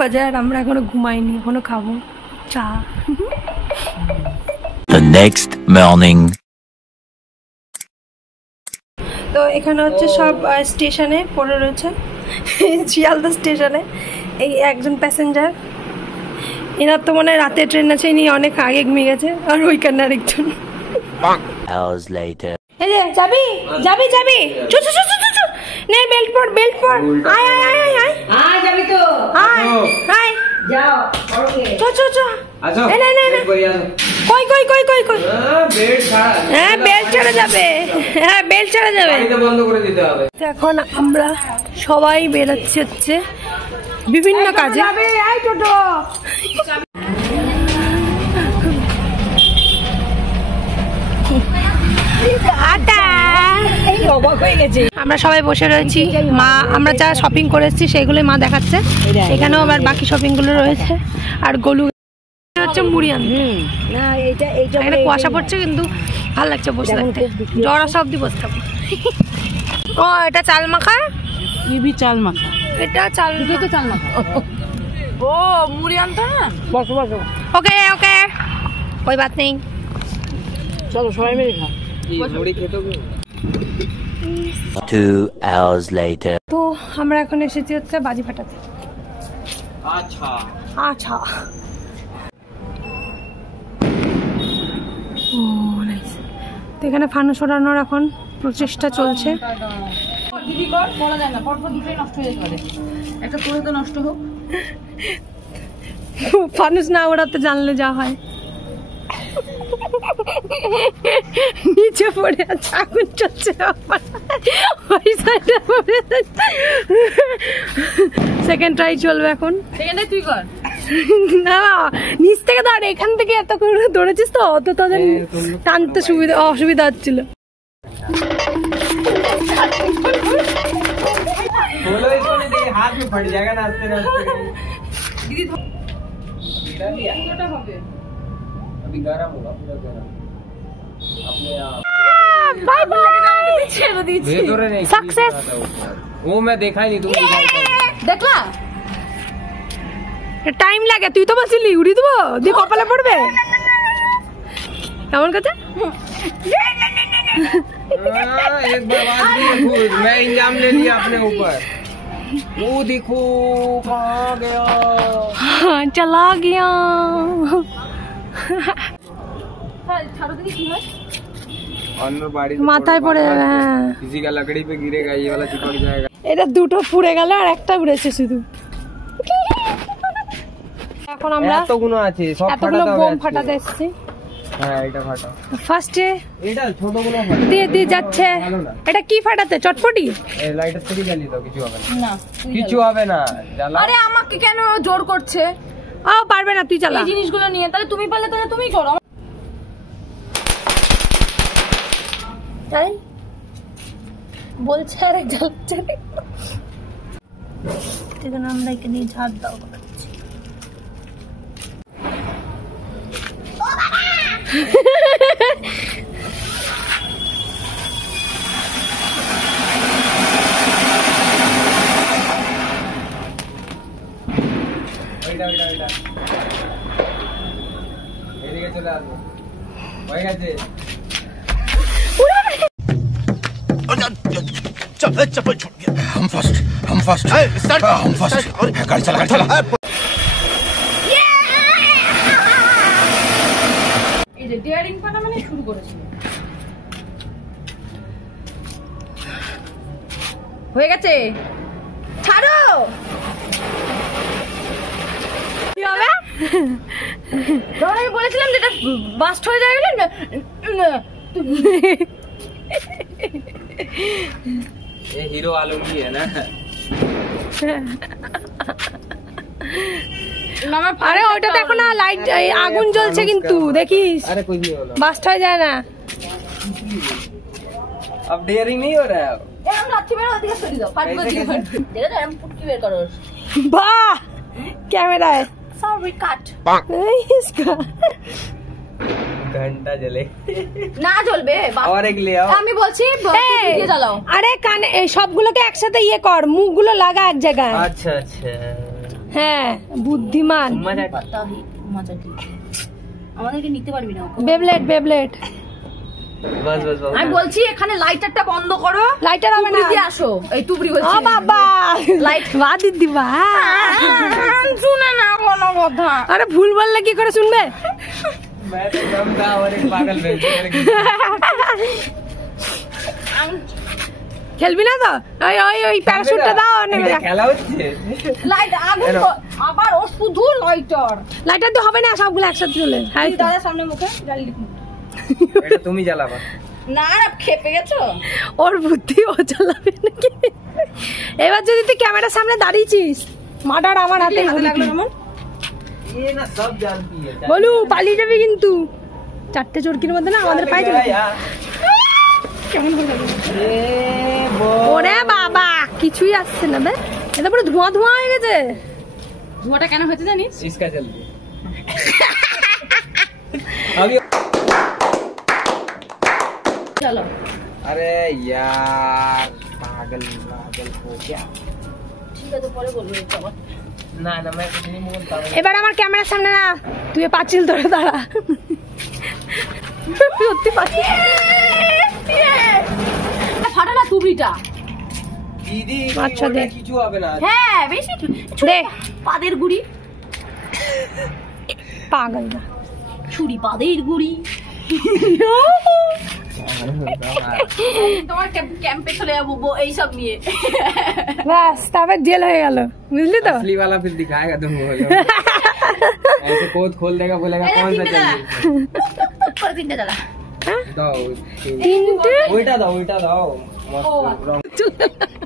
বাজার আমরা এখনো ঘুমাইনি, এখনো খাবো চা। The next morning. তো এখানে হচ্ছে সব স্টেশনে পড়ে রয়েছে, শিয়ালদা স্টেশনে। এই একজন প্যাসেঞ্জার, এনার তো মনে হয় রাতে ট্রেন আছে, ইনি অনেক আগে ঘুমিয়ে গেছে। আর ওইখানে আরেকজন। Hours later. এই যে যাবি যাবি যাবি, চু চু চু চু চু, নে বেল্ট পর বেল্ট পর, আয় আয় আয় আয় আয়, আয় যাবি তো, আয় আয় যাও ওকে, চু চু চু, আচ্ছা এই নে নে নে, কই কই কই কই কই, বেল্ট ছাড়া, হ্যাঁ বেল্ট ছেড়ে যাবে, হ্যাঁ বেল্ট ছেড়ে যাবে, গাড়িটা বন্ধ করে দিতে হবে। এখন আমরা সবাই বেরোচ্ছি হচ্ছে বিভিন্ন কাজে। এই টোটো আমরা সবাই বসে রয়েছি, মা আমরা যা শপিং করে এসেছি সেগুলোই মা দেখাচ্ছে। এখানেও আবার বাকি শপিং গুলো রয়েছে। আর গোলু হচ্ছে মুড়ি আনতে। এখানে কুয়াশা পড়ছে কিন্তু ভালো লাগছে বসে থাকতে, জ্বর আসা অব্দি বসে থাকবো। ও এটা চাল মাখা, চাল মাখা, এটা চাল চাল মাখা। ও মুড়ি আনতো না, বসো বসো। ওকে ওকে कोई बात नहीं, চলো সবাই মিলে খা। মুড়ি খেতে হবে। 2 hours later. তো আমরা এখন এসেছি হচ্ছে বাজি ফাটাতে। আচ্ছা আচ্ছা ও নাইস। তো এখানে ফানুস ওড়ানোর এখন প্রচেষ্টা চলছে। দিদি কর, বলা যায় না, পরপর দুটোই নষ্ট হয়ে যেতে পারে, একটা করে তো নষ্ট হোক। ফানুস না ওড়াতে জানলে যা হয়। নিচে পড়ে আছে, আগুন চলছে। সেকেন্ড ট্রাই চলবে এখন। সেকেন্ডে তুই কর। না নিচ থেকে ধর, এখান থেকে এত করে ধরেছিস তো, অত তাদের টানতে অসুবিধা হচ্ছিল। हाथ में फट जाएगा नाचते नाचते। दीदी হবে, अभी गरम होगा, पूरा गरम अपने आप। Bye bye, success. वो मैं देखा ही नहीं, तुम দেখলা টাইম লাগে, তুই তো বলছিলি উড়ি দেবো দিয়ে কপালে পড়বে। কেমন কথা? एक बार बात भी मैं इंजाम ले लिया अपने ऊपर। वो देखो कहाँ गया, चला गया। মাথায় পড়ে যাবে, হ্যাঁ किसी का लकड़ी पे गिरेगा, ये वाला चिपक जाएगा। এটা দুটো পুড়ে গেল আর একটা উড়েছে শুধু। এখন আমরা এতগুলো আছে, সব এতগুলো বোম ফাটাতে এসেছি। হ্যাঁ এটা ফাটা, ফার্স্টে এটা ছোটগুলো ফাটা দিয়ে দিয়ে যাচ্ছে। এটা কি ফাটাতে? চটপটি? এই লাইটার থেকে জ্বালিয়ে দাও, কিছু হবে না। না কিছু হবে না, জ্বালা। আরে আমাকে কেন জোর করছে? ও পারবে না, তুই চালা এই জিনিসগুলো নিয়ে। তাহলে তুমি পারলে তাহলে তুমি করো। বলছে আর জ্বালাচ্ছে। এখানে আমরা এখানে ঝাড় দাও করছি। এদিকে চলে আসো, হয়ে গেছে। चप्पल छूट गया। हम फर्स्ट हम फर्स्ट गाड़ी चला এই যে ডিয়ারিং পাটা মানে শুরু করেছিল। হয়ে গেছে, ছাড়ো। কি হবে? তখন আমি বলেছিলাম যে এটা বাস্ট হয়ে যাবে না। ये हीरो वालों की है ना। আরে ওটা দেখো না, লাইট আগুন জ্বলছে কিন্তু দেখিস। अरे कुछ नहीं होगा, বাস্ট হয়ে যায় না। अब डेयरिंग नहीं हो रहा है। এরকম লাথি মেরে ওদিকে সরিয়ে দাও, ফাটবে দিয়ে। দেখো তো এরকম পুটকি বের করো। বাহ ক্যামেরায় সরি কাট। इसका घंटा जले না জ্বলবে। और एक ले आओ। আমি বলছি দিয়ে জ্বালাও। আরে কানে সবগুলোকে একসাথে ইয়ে কর, মুখগুলো লাগা এক জায়গায়। अच्छा अच्छा হ্যাঁ বুদ্ধিমান। মজা কি আমাদেরকে নিতে পারবি না। বেবলেট বেবলেট। बस बस बस। আমি বলছি এখানে লাইটারটা বন্ধ করো। লাইটার হবে না। তুবড়ি দিয়ে আসো। এই তুবড়ি বলছি। ও বাবা লাইট বা দিদি বা শুনে না কোনো কথা। আরে ভুল বললে কি করে শুনবে? मैं तो दम था और एक पागल बेच খেলবি না তো? ওই ওই ওই প্যারাশুটটা দাও নেবে যা। খেলা হচ্ছে লাইট আগুন আবার ও শুধু লাইটার। লাইটার তো হবে না সবগুলো একসাথে চলে। হ্যাঁ দাদার সামনে মুখে জ্বালিয়ে দিবি। এটা তুমি জ্বালাবা। না না খেপে গেছো। ওর বুদ্ধি ও চালাবে নাকি? এবার যদি তুই ক্যামেরার সামনে দাঁড়িয়েছিস মার্ডার আমার হাতে লাগলো এমন ये ना सब जानती है বলু পালিয়ে যাবে কিন্তু। চারটে চরকির মধ্যে না আমাদের পায়ে চলে কেমন করে ওরে বাবা কিছুই আসছে না বে। এটা পুরো ধোঁয়া ধোঁয়া হয়ে গেছে। ধোঁয়াটা কেন হয়েছে জানিস? इसका जल्दी अभी চলো। अरे यार पागल पागल हो क्या ঠিক আছে পরে বলবো আবার। ना ना मैं कुछ नहीं बोलता हूँ এবার আমার ক্যামেরার সামনে না তুই পাঁচিল ধরে দাঁড়া। সত্যি পাঁচিল ফাটা না তুবড়িটা। दीदी अच्छा दे। কিছু হবে না হ্যাঁ বেশি দে পাদের গুড়ি। পাগল না ছুরি পাদের গুড়ি। তোমার ক্যাম্পে চলে যাবো এইসব নিয়ে। ব্যাস তারপর জেল হয়ে গেল বুঝলি তো। असली वाला फिर दिखाएगा तुमको ऐसे कोड खोल देगा बोलेगा कौन सा चाहिए পরে তিনটে দাদা। दाओ তিনটে ওইটা দাও মস্ত রং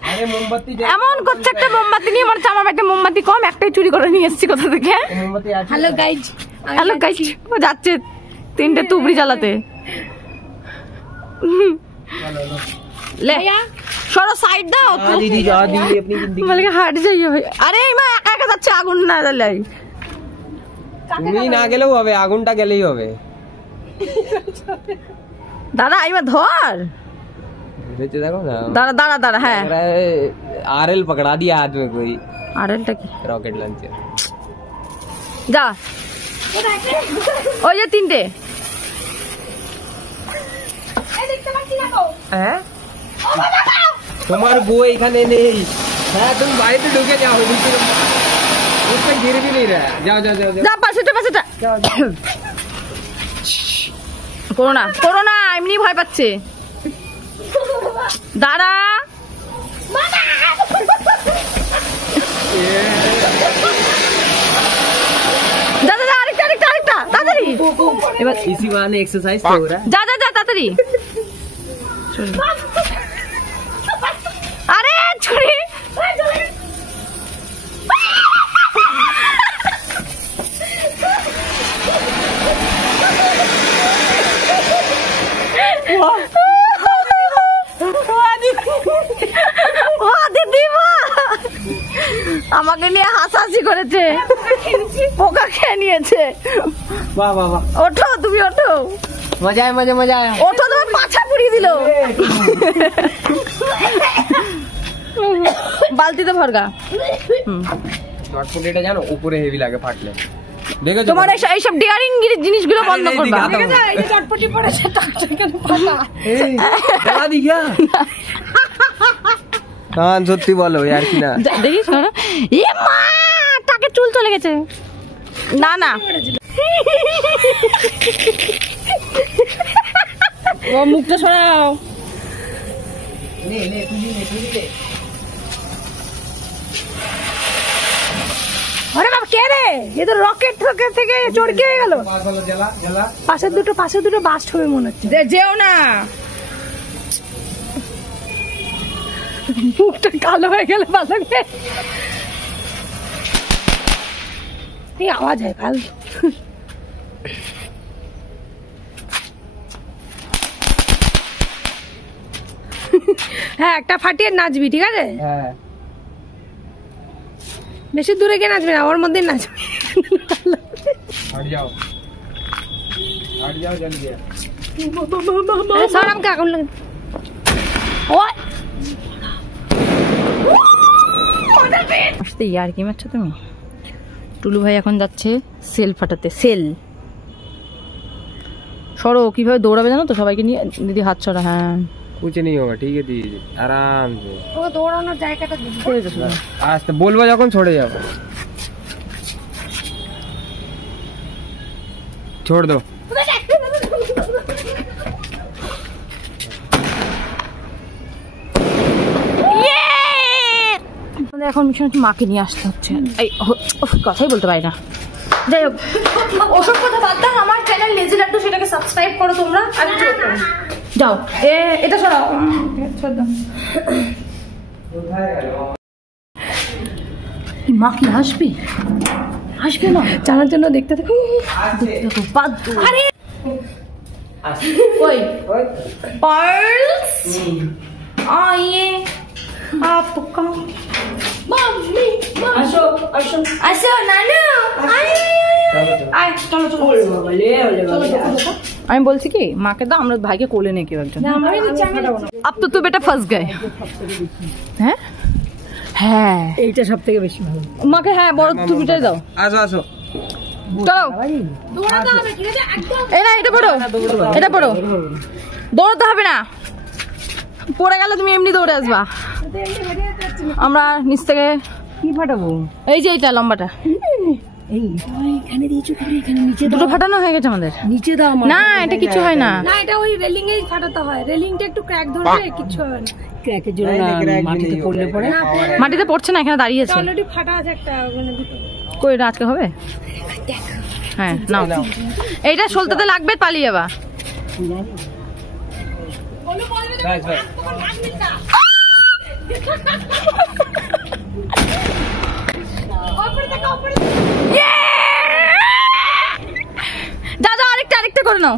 আরে মোমবাতি এমন করছে একটা মোমবাতি নিয়ে মনে হচ্ছে আমার একটা মোমবাতি কম একটাই চুরি করে নিয়ে এসেছি কোথা থেকে। মোমবাতি আছে হ্যালো গাইজ হ্যালো গাইস ও যাচ্ছে তিনটে তুবড়ি জ্বালাতে। ले সরো সাইড দাও। दीदी जा दीदी अपनी जिंदगी বলে হাট যাইও। আরে এই মা একা একা যাচ্ছে আগুন না জ্বালাই। তুমি না গেলেও হবে আগুনটা গেলেই হবে দাদা এইবার ধর। দেখতে দেখো না দাঁড়া দাঁড়া দাঁড়া হ্যাঁ आरएल पकड़ा दिया हाथ में कोई আরেলটা কি रॉकेट लॉन्चर যা ওই যে তিনটে। হ্যাঁ তোমার বউ এখানে নেই হ্যাঁ তুমি বাড়িতে ঢুকে যাও उसका गिर भी नहीं रहा जाओ जाओ जाओ যা পাশেটা পাশেটা করো না এমনি ভয় পাচ্ছে। দাঁড়া যা যা আরেকটা আরেকটা আরেকটা তাড়াতাড়ি। এবার इसी बहाने एक्सरसाइज तो हो रहा है যা যা যা তাড়াতাড়ি। আরে ছুরি আমাকে নিয়ে হাসাহাসি করেছে। পোকা খেয়ে নিয়েছে। वाह वाह वाह ওঠো তুমি ওঠো मजा आया मजा आया ওঠো তোমার পাছা পুড়িয়ে দিল। বালতিতে ভরগা। চটপটিটা জানো উপরে হেভি লাগে ফাটলে দেখেছো তোমার এইসব ডিয়ারিং জিনিসগুলো বন্ধ করবা। চটপটি পড়েছে জ্বালা দি क्या কান সত্যি বলো यार কি না দেখিস এ মা টাকে চুল চলে গেছে। না না ও মুখটা সরাও। নে নে তুই নে আরে বাবা কে রে এ তো রকেট থেকে চড়কে হয়ে গেল। পাগল জ্বালা জ্বালা পাশে দুটো বাস্ট হবে মনে হচ্ছে। যেও না মুখটা কালো হয়ে গেলে ভালো লাগে। এই আওয়াজ হয় ভালো। হ্যাঁ একটা ফাটিয়ে নাচবি ঠিক আছে। হ্যাঁ বেশি দূরে গিয়ে নাচবি না ওর মধ্যে নাচবি। हट जाओ जल्दी সর আমাকে আগুন লাগে। ওই আসতে ইয়ার কি মারছো তুমি? টুলু ভাই এখন যাচ্ছে সেল ফাটাতে। সেল সরো, কিভাবে দৌড়াবে জানো তো, সবাইকে নিয়ে। দিদি হাত ছড়া। হ্যাঁ कुछ नहीं होगा, ठीक है दीदी, आराम से। ও দৌড়ানোর জায়গাটা দিদি आस्ते बोलबो যখন छोड़े যাবো, छोड़ दो। এখন মিশন হচ্ছে মাকে নিয়ে আসতে হচ্ছে। এই কথাই বলতে পারি না। যাই হোক, ওসব কথা বাদ দাও। আমার চ্যানেল লেজি লাড্ডু, সেটাকে সাবস্ক্রাইব করো তোমরা। আমি যাও, এটা সরাও, ছোড় দাও। মা কি আসবে? আসবে না জানার জন্য দেখতে থাকো। আরে ওই পার্লস আইয়ে আপকা মাম্মি, আসো আসো আসো নানু, আয় চলো চলো। আমি বলছি কি মাকে দাও, আমরা ভাইকে কোলে নিয়ে কেউ একজন। আপ তো বেটা ফাঁস গায়ে। হ্যাঁ হ্যাঁ, এইটা সব থেকে বেশি ভালো। মাকে হ্যাঁ বড় টুপিটাই দাও। আসো আসো, চলো দৌড়াতে হবে, ঠিক আছে? একদম এই না, এটা পড়ো, এটা পড়ো। দৌড়াতে হবে না, পড়ে গেলে তুমি এমনি দৌড়ে আসবা। আমরা নিচ থেকে কি ফাটাবো? এই যে এইটা লম্বাটা, এখানে দিয়েছো, এখানে নিচে দুটো ফাটানো হয়ে গেছে আমাদের। নিচে দাও। না এটা কিছু হয় না। না, এটা ওই রেলিং এই ফাটাতে হয়। রেলিংটা একটু ক্র্যাক ধরবে, কিছু হবে না। ক্র্যাকের জন্য মাটিতে পড়লে পড়ে না, মাটিতে পড়ছে না, এখানে দাঁড়িয়ে আছে। অলরেডি ফাটা আছে একটা, মানে দুটো। কই এটা আজকে হবে? হ্যাঁ নাও, এইটা সলতেতে লাগবে, পালিয়ে যাবা। যা যা, আরেকটা আরেকটা করে নাও।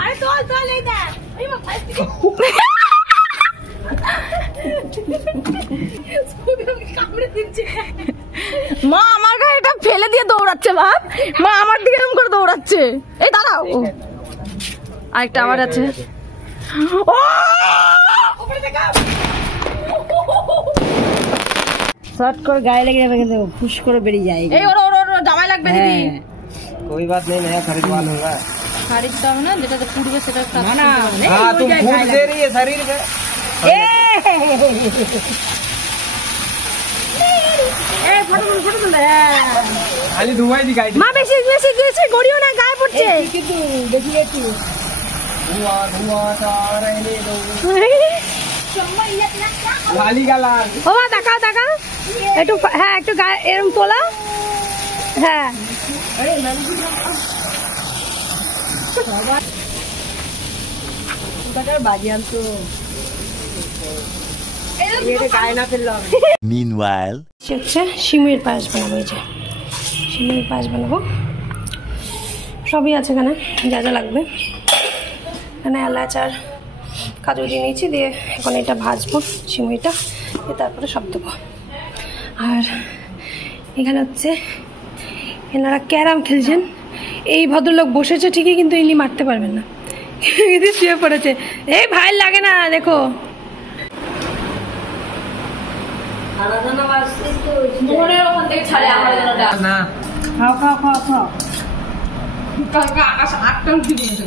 আরে চল চল, এই দেখ, এই মা ফাইভ থেকে কামড়ে দিচ্ছে। মা আমার গায়ে এটা ফেলে দিয়ে দৌড়াচ্ছে। ভাব, মা আমার দিকে এরকম করে দৌড়াচ্ছে। এই দাঁড়াও, আরেকটা আবার আছে। শর্ট করে গায়ে লেগে যাবে, কিন্তু ফুস করে বেরিয়ে যায়। এই ওর ওর ওর জামাই লাগবে দিদি। कोई बात नहीं, नया खरीदवा लूंगा। শাড়িতে হবে না, যেটা পুড়বে সেটা। हाँ तुम फूट दे रही है शरीर पे। खाली धुआं ही दिखाई মা বেশি বেশি বেশি গড়িও না, গায়ে পড়ছে। কিন্তু বেশি একটু ধোঁয়া ধোঁয়া सा रहने दो, लाली का लाल। ও মা দেখাও দেখাও, একটু হ্যাঁ, একটু গায়ে এরকম তোলা। হ্যাঁ Meanwhile, হচ্ছে সিমের পায়েস বানাবো। এই যে সিমের পায়েস বানাবো, সবই আছে এখানে যা যা লাগবে। এখানে এলাচ আর কাজু দিয়ে নিয়েছি, দিয়ে এখন এটা ভাজবো সিমইটা, তারপরে সব দেবো। আর এখানে হচ্ছে এনারা ক্যারাম খেলছেন। এই ভদ্রলোক বসেছে ঠিকই, কিন্তু ইনি মারতে পারবেন না, কিন্তু শুয়ে পড়েছে। এই ভাই লাগে না, দেখো ওখান থেকে ছাড়ে আমার জন্য ना খাও খাও খাও খাও। আকাশ 8টা উঠে গেছে।